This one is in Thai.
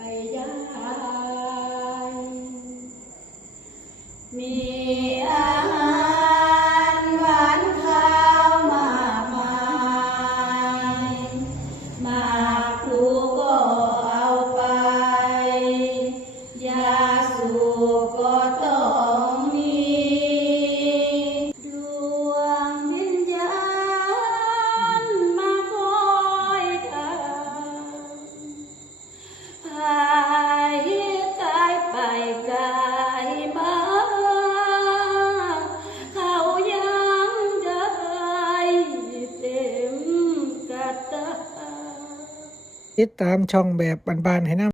ไปไายมีอาหารหวานข้าวมากมายมาครูก็เอาไป ยาสูก็ ติดตามช่องแบบบานๆให้นำ